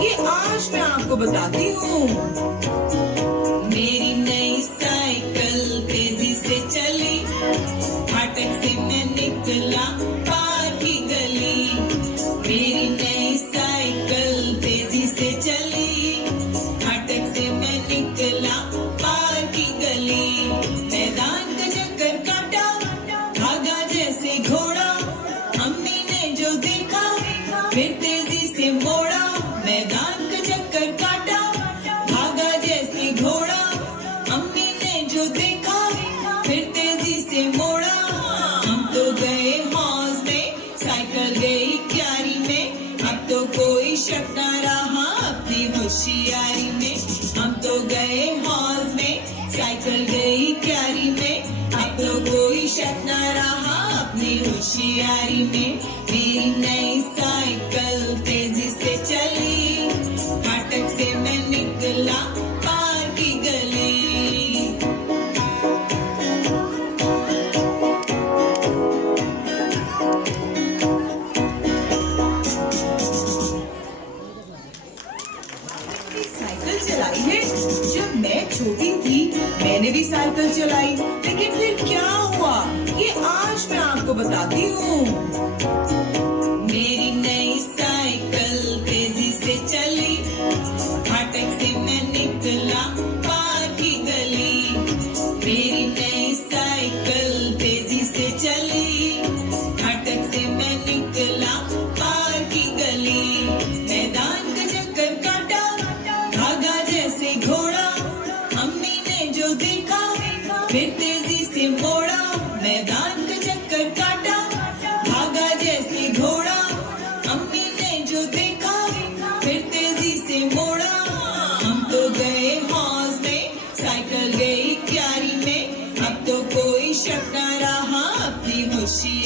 ये आज मैं आपको बताती हूँ। मेरी नई साइकिल तेजी से चली, फाटक से मैं निकला पार की गली। मेरी नई साइकिल तेजी से चली, फाटक से मैं निकला पार की गली। मैदान का चक्कर काटा, भागा जैसे घोड़ा, अम्मी ने जो देखा फिर तेजी से मोड़ा। मैदान का चक्कर काटा, भागा जैसे घोड़ा, अम्मी ने जो देखा फिर तेजी से मोड़ा। हम तो गए हौज में, साइकिल गई क्यारी में, अब तो कोई शक ना रहा अपनी होशियारी में। हम तो गए हौज में, साइकिल गई क्यारी में, अब तो कोई शक ना रहा अपनी होशियारी में। मेरी नई साइकिल तेजी से चली, फाटक से मैं निकला पार की गली। साइकिल चलाई है, जब मैं छोटी थी मैंने भी साइकिल चलाई, लेकिन फिर क्या हुआ ये आज मैं आपको बताती हूँ। मेरी नई साइकिल तेजी से चली, फाटक से मैं निकला पार की गली। मेरी नई साइकिल तेजी से चली, फाटक से मैं निकला पार की गली। मैदान का चक्कर काटा, भागा जैसे घोड़ा, अम्मी ने जो देखा फिर तेजी से मोड़ा। मैदान का चक्कर काटा, भागा जैसे घोड़ा, अम्मी ने जो देखा फिर तेजी से मोड़ा। हम तो गए हौज में, साइकिल गई क्यारी में, अब तो कोई शक ना रहा अपनी होशियारी